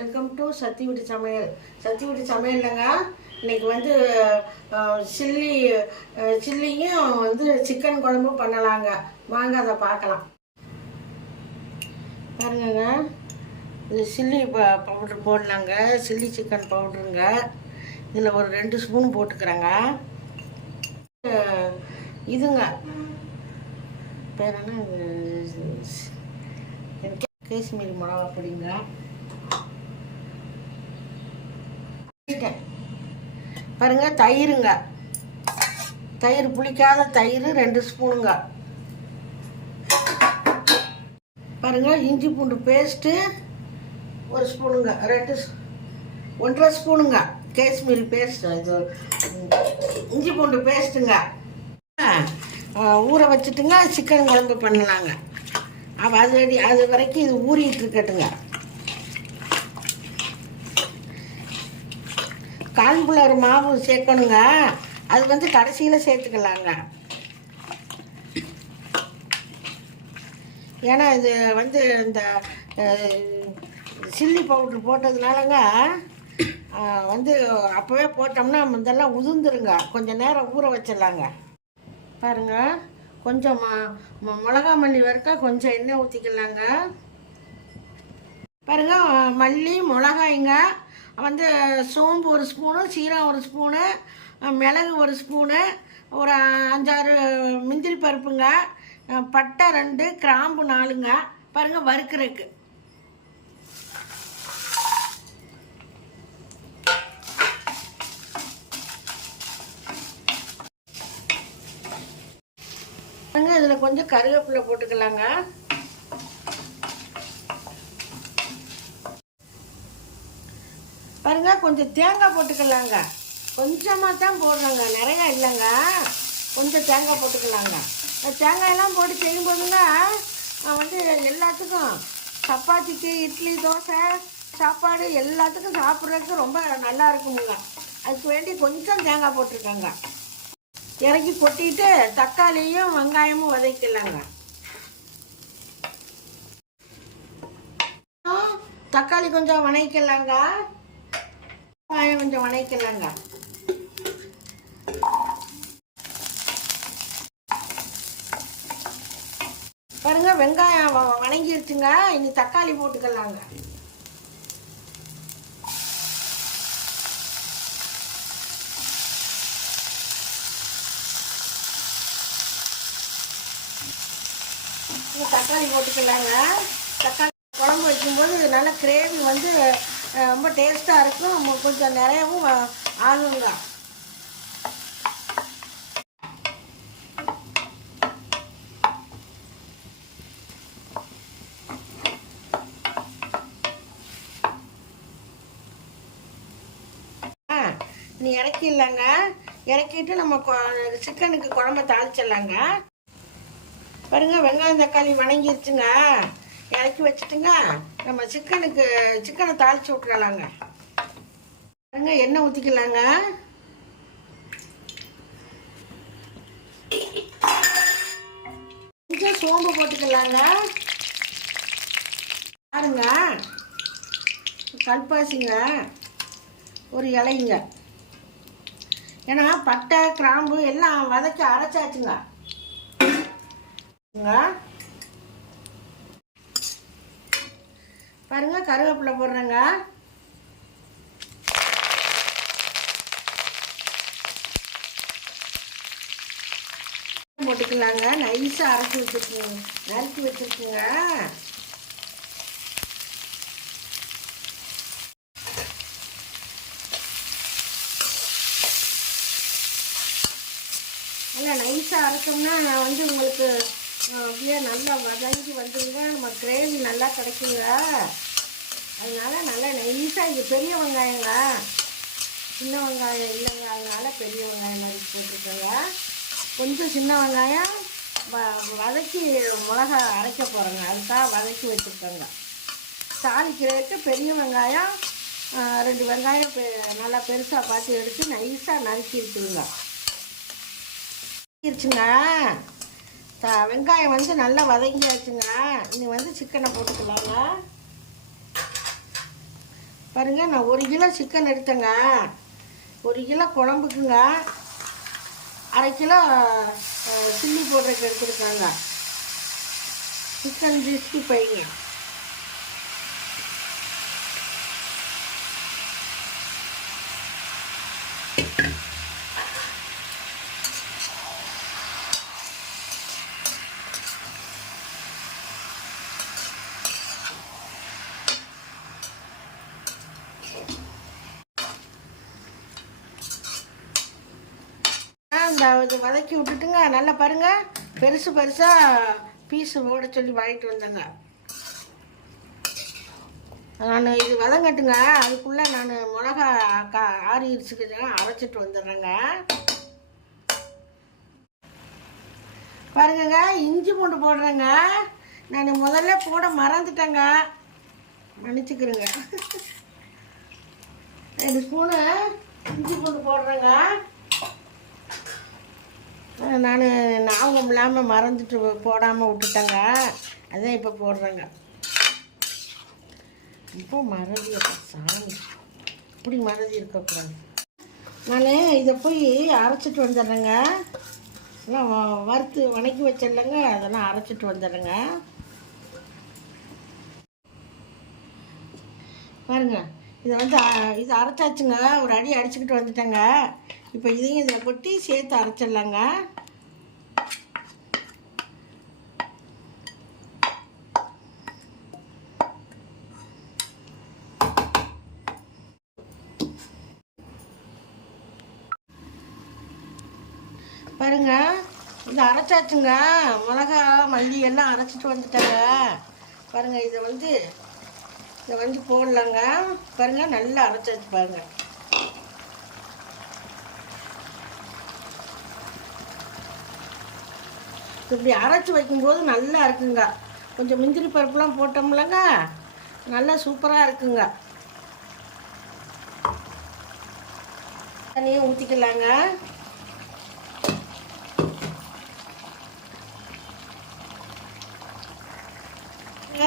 Welcome to சத்தி வீட்டு சமையல் சத்தி வீட்டு இல்லைங்க இன்னைக்கு வந்து சில்லி சில்லியும் வந்து சிக்கன் குழம்பும் பண்ணலாங்க வாங்க அதை பார்க்கலாம் பாருங்கங்க இது சில்லி ப பவுட்ரு போடலாங்க சில்லி சிக்கன் பவுட்ருங்க இதில் ஒரு ரெண்டு ஸ்பூன் போட்டுக்கிறேங்க இதுங்க பேர் என்ன எனக்கு காஷ்மீரி மிளகா பொடிங்க பாருங்கள் தயிருங்க. தயிர் புளிக்காத தயிர் ரெண்டு ஸ்பூனுங்க. பாருங்க இஞ்சி பூண்டு பேஸ்ட்டு ஒரு ஸ்பூனுங்க ரெண்டு ஒன்றரை ஸ்பூனுங்க காஷ்மீரி பேஸ்ட் இது இஞ்சி பூண்டு பேஸ்ட்டுங்க ஆ, ஊற வச்சுட்டுங்க சிக்கன் குழம்பு பண்ணலாங்க. அப்போ அது அது வரைக்கும் இது ஊறிட்டு இருக்கட்டுங்க. கான்ஃப்ளவர் மாவு சேர்க்கணுங்க. அது வந்து கடைசியில் சேர்த்துக்கலாங்க. ஏன்னா இது வந்து இந்த சில்லி பவுட்ரு போட்டதுனாலங்க வந்து அப்போவே போட்டோம்னா இதெல்லாம் உதிர்ந்துருங்க. கொஞ்சம் நேரம் ஊற வச்சிடலாங்க. பாருங்க கொஞ்சம் ம- மிளகா மல்லி வரைக்கும் கொஞ்சம் எண்ணெய் ஊற்றிக்கலாங்க பாருங்க மல்லி மிளகாய்ங்க வந்து சோம்பு ஒரு ஸ்பூனு சீரகம் ஒரு ஸ்பூனு மிளகு ஒரு ஸ்பூனு ஒரு அஞ்சாறு முந்திரி பருப்புங்க பட்டை ரெண்டு கிராம்பு நாலுங்க. பாருங்க வறுக்கிறதுக்கு. பாருங்க இதில் கொஞ்சம் கருவேப்பிலை போட்டுக்கலாங்க. பாருங்க கொஞ்சம் தேங்காய் போட்டுக்கலாங்க. கொஞ்சமாக தான் போடுறோங்க. நிறையா இல்லைங்க. கொஞ்சம் தேங்காய் போட்டுக்கலாங்க. தேங்காயெல்லாம் போட்டு செய்யும்போதுங்க நான் வந்து எல்லாத்துக்கும் சப்பாத்திக்கு இட்லி தோசை சாப்பாடு எல்லாத்துக்கும் சாப்பிட்றதுக்கு ரொம்ப நல்லா இருக்குமுங்க. அதுக்கு வேண்டி கொஞ்சம் தேங்காய் போட்டிருக்கேங்க. இறக்கி கொட்டிட்டு தக்காளியும் வெங்காயமும் வதக்கிடலாங்க தக்காளி கொஞ்சம் வணக்கலாங்க வெங்காயம் கொஞ்சம் வணக்கலாங்க பாருங்க வெங்காயம் வணங்கிருச்சுங்க. இனி தக்காளி போட்டுக்கலாங்க. தக்காளி போட்டுக்கலாங்க. தக்காளி குழம்பு வைக்கும்போது நல்ல கிரேவி வந்து ரொம்ப டேஸ்ட்டாக இருக்கும். கொஞ்சம் நிறையவும் ஆகுங்க. ஆ, நீ இறக்கிடலாங்க. இறக்கிட்டு நம்ம கொ- சிக்கனுக்கு குழம்ப தாளிச்சிடலாங்க. பாருங்க வெங்காயம் தக்காளி வணங்கிருச்சுங்க. இறக்கி வச்சுட்டுங்க. நம்ம சிக்கனுக்கு சிக்கனை தாளிச்சு விட்றலாங்க பாருங்க எண்ணெய் ஊற்றிக்கலாங்க கொஞ்சம் சோம்பு போட்டுக்கலாங்க. பாருங்க. கல்பாசிங்க. ஒரு இலைங்க. ஏன்னா பட்டை கிராம்பு எல்லாம் வதக்கி அரைச்சாச்சுங்க. பாருங்க கருவேப்பிலை போடுறேங்க. போட்டுக்கலாங்க. நைஸாக அரைச்சி வச்சுருக்குங்க நறுக்கி வச்சுருக்குங்க. நல்லா நைஸாக அரைச்சோம்னா நான் வந்து உங்களுக்கு அப்படியே நல்லா வதங்கி வந்துருங்க. நம்ம கிரேவி நல்லா கிடைக்குங்க. அதனால் நல்லா நைஸாக இது பெரிய வெங்காயங்க. சின்ன வெங்காயம் இல்லைங்க அதனால் பெரிய வெங்காயம் நறுக்கி போட்டிருக்கேங்க. கொஞ்சம் சின்ன வெங்காயம் வ வதக்கி மிளகா அரைக்க போகிறேங்க அதுக்காக வதக்கி வச்சுருக்கேங்க. தாளிக்கிறதுக்கு பெரிய வெங்காயம் ரெண்டு வெங்காயம் பெ நல்லா பெருசாக பார்த்து எடுத்து நைஸாக நறுக்கி இருக்குதுங்க இருச்சுங்க த வெங்காயம் வந்து நல்லா வதங்கியாச்சுங்க. இன்னும் வந்து சிக்கனை போட்டுக்கலாங்க. பாருங்கள் நான் ஒரு கிலோ சிக்கன் எடுத்தேங்க. ஒரு கிலோ குழம்புக்குங்க. அரை கிலோ சில்லி போடுறதுக்கு எடுத்துருக்காங்க. சிக்கன் சிக்ஸ்டி ஃபைவ்ங்க இந்த இது வதக்கி விட்டுட்டுங்க நல்லா பாருங்க. பெருசு பெருசாக பீஸு போட சொல்லி வாங்கிட்டு வந்தேங்க. நான் இது வதங்கட்டுங்க. அதுக்குள்ளே நான் மிளகா கா ஆறி இடிச்சுக்கிட்டு அரைச்சிட்டு வந்துடுறேங்க. பாருங்கங்க இஞ்சி பூண்டு போடுறேங்க. நான் முதல்ல போட மறந்துட்டேங்க. மன்னிச்சுக்கிறேங்க ரெண்டு ஸ்பூனு இஞ்சி பூண்டு போடுறேங்க. நான் ஞாபகம் இல்லாமல் மறந்துட்டு போடாமல் விட்டுட்டேங்க. அதான் இப்போ போடுறேங்க. இப்போ மறதி சாமி. இப்படி மறதி இருக்கக்கூடாது. நான் இதை போய் அரைச்சிட்டு வந்துடுறேங்க. எல்லாம் வ- வறுத்து வணக்கி வச்சிடலங்க. அதெல்லாம் அரைச்சிட்டு வந்துடுறேங்க. பாருங்க. இதை வந்து இது அரைச்சாச்சுங்க. ஒரு அடி அடிச்சுக்கிட்டு வந்துட்டேங்க. இப்போ இதையும் இதில் கொட்டி சேர்த்து அரைச்சிடலாங்க. பாருங்க இது அரைச்சாச்சுங்க. மிளகா மல்லி எல்லாம் அரைச்சிட்டு வந்துட்டாங்க. பாருங்க இதை வந்து இதை வந்து போடலாங்க. பாருங்க நல்லா அரைச்சாச்சு பாருங்க. இப்படி அரைச்சி வைக்கும்போது நல்லா இருக்குங்க. கொஞ்சம் முந்திரி பருப்புலாம் போட்டோம்லங்க. நல்லா சூப்பராக இருக்குங்க. தண்ணியை ஊற்றிக்கலாங்க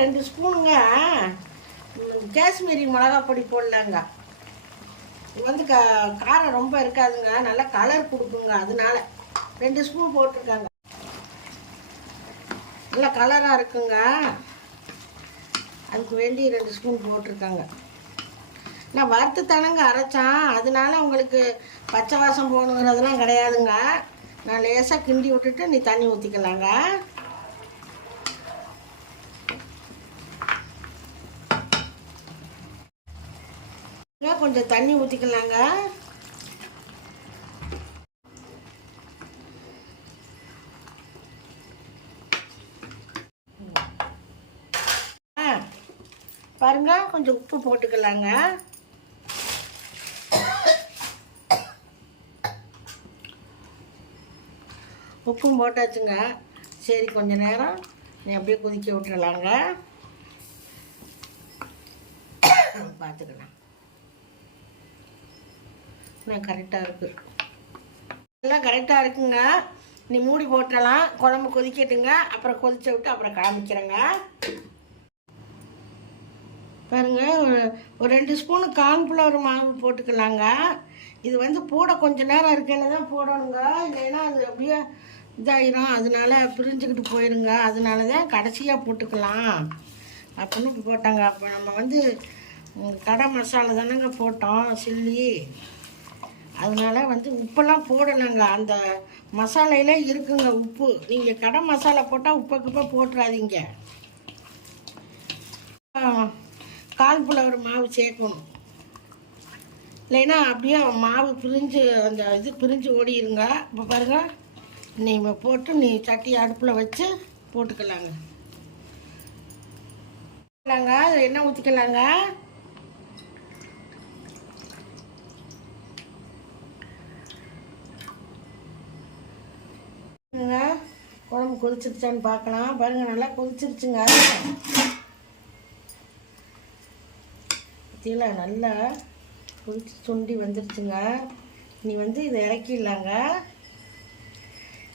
ரெண்டு ஸ்பூனுங்க. காஷ்மீரி மிளகா பொடி போடலாங்க. இது வந்து கா காரம் ரொம்ப இருக்காதுங்க. நல்லா கலர் கொடுக்குங்க அதனால. ரெண்டு ஸ்பூன் போட்டிருக்காங்க. நல்லா கலராக இருக்குங்க. அதுக்கு வேண்டி ரெண்டு ஸ்பூன் போட்டிருக்காங்க. நான் வறுத்து தானங்க அரைச்சான். அதனால உங்களுக்கு பச்சை வாசம் போகணுங்கிறதுலாம் கிடையாதுங்க. நான் லேசாக கிண்டி விட்டுட்டு நீ தண்ணி ஊற்றிக்கலாங்க கொஞ்சம் தண்ணி ஊற்றிக்கலாங்க ஆ, பாருங்க கொஞ்சம் உப்பு போட்டுக்கலாங்க. உப்பும் போட்டாச்சுங்க. சரி கொஞ்ச நேரம் நீ அப்படியே கொதிக்க விட்டுறலாங்க. பார்த்துக்கலாம் நான் கரெக்டாக இருக்கு. எல்லாம் கரெக்டாக இருக்குங்க. நீ மூடி போட்டுடலாம் குழம்பு கொதிக்கட்டுங்க அப்புறம் கொதிச்ச விட்டு அப்புறம் காமிக்கிறேங்க. பாருங்க ஒரு ஒரு ரெண்டு ஸ்பூனு கார்ன்ஃப்ளவர் மாவு போட்டுக்கலாங்க. இது வந்து போட கொஞ்ச நேரம் இருக்கையில் தான் போடணுங்க. இல்லைன்னா அது அப்படியே இதாயிரும். அதனால பிரிஞ்சுக்கிட்டு போயிருங்க. அதனால தான் கடைசியாக போட்டுக்கலாம். அப்படின்னு போட்டாங்க. அப்போ நம்ம வந்து கடை மசாலா தானேங்க போட்டோம் சில்லி. அதனால் வந்து உப்பெல்லாம் போடணுங்க. அந்த மசாலையில இருக்குங்க உப்பு. நீங்கள் கடை மசாலா போட்டால் உப்பை குப்பை போட்டுறாதீங்க கால்ஃப்ளவர் மாவு சேர்க்கணும். இல்லைன்னா அப்படியே மாவு பிரிஞ்சு அந்த இது பிரிஞ்சு ஓடிடுங்க இப்போ பாருங்க. நீ போட்டு நீ சட்டி அடுப்பில் வச்சு போட்டுக்கலாங்க. இல்லைங்க என்ன ஊற்றிக்கலாங்க குழம்பு கொதிச்சிருச்சான்னு பார்க்கலாம். பாருங்க நல்லா கொதிச்சிருச்சுங்க. பத்தியில நல்லா கொதிச்சு சுண்டி வந்துருச்சுங்க. நீ வந்து இதை இறக்கிடலாங்க.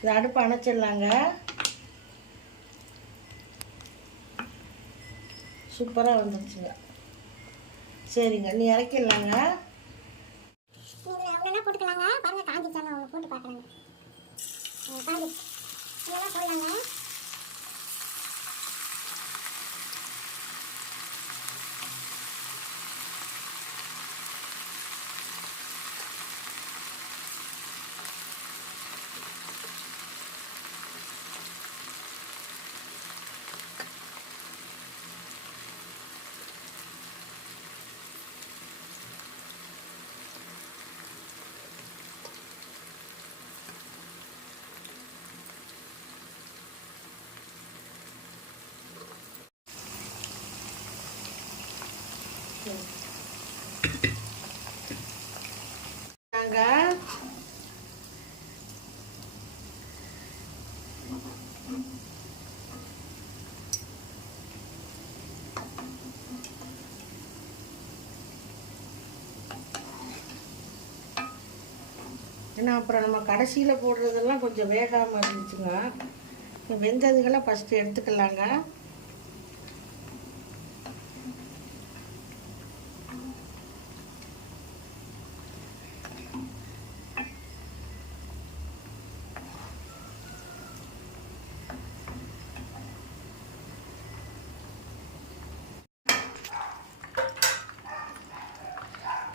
இதை அடுப்பு அணைச்சிடலாங்க. சூப்பராக வந்துருச்சுங்க. சரிங்க நீ இறக்கிடலாங்க. போட்டுக்கலாங்க? பாருங்க காஞ்சிச்சாங்க போட்டு பார்க்குறாங்க காஞ்சி இதெல்லாம் போடலாங்க நாங்கள் ஏன்னா அப்புறம் நம்ம கடைசியில் போடுறதெல்லாம் கொஞ்சம் வேகாமல் இருந்துச்சுங்க. வெந்ததுக்கெல்லாம் ஃபஸ்ட்டு எடுத்துக்கலாங்க.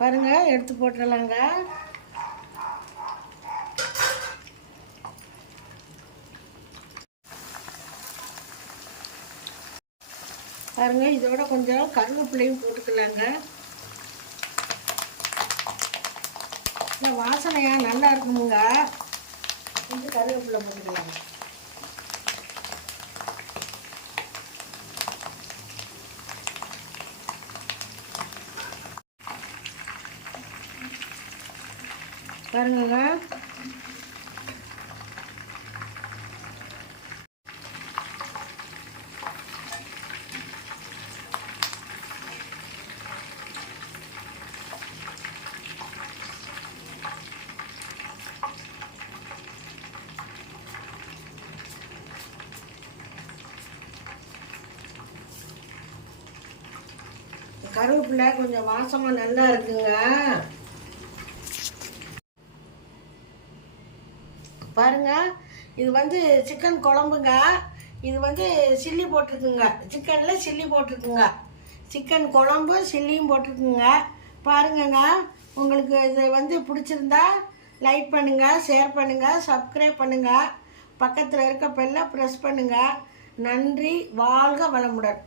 பாருங்க எடுத்து போட்டுடலாங்க. பாருங்க இதோட கொஞ்சம் கருவேப்பிலையும் போட்டுக்கலாங்க. இந்த வாசனையா நல்லா இருக்குமுங்க. கொஞ்சம் கருவேப்பிலை போட்டுக்கலாங்க பாருங்க கருவேப்பிலை கொஞ்சம் வாசமா நல்லா இருக்குங்க. பாருங்க இது வந்து சிக்கன் குழம்புங்க. இது வந்து சில்லி போட்டிருக்குங்க. சிக்கனில் சில்லி போட்டிருக்குங்க. சிக்கன் குழம்பு சில்லியும் போட்டிருக்குங்க. பாருங்கங்க உங்களுக்கு இது வந்து பிடிச்சிருந்தா லைக் பண்ணுங்கள் ஷேர் பண்ணுங்கள் சப்ஸ்கிரைப் பண்ணுங்கள் பக்கத்தில் இருக்க பெல்ல ப்ரெஸ் பண்ணுங்கள் நன்றி வாழ்க வளமுடன்.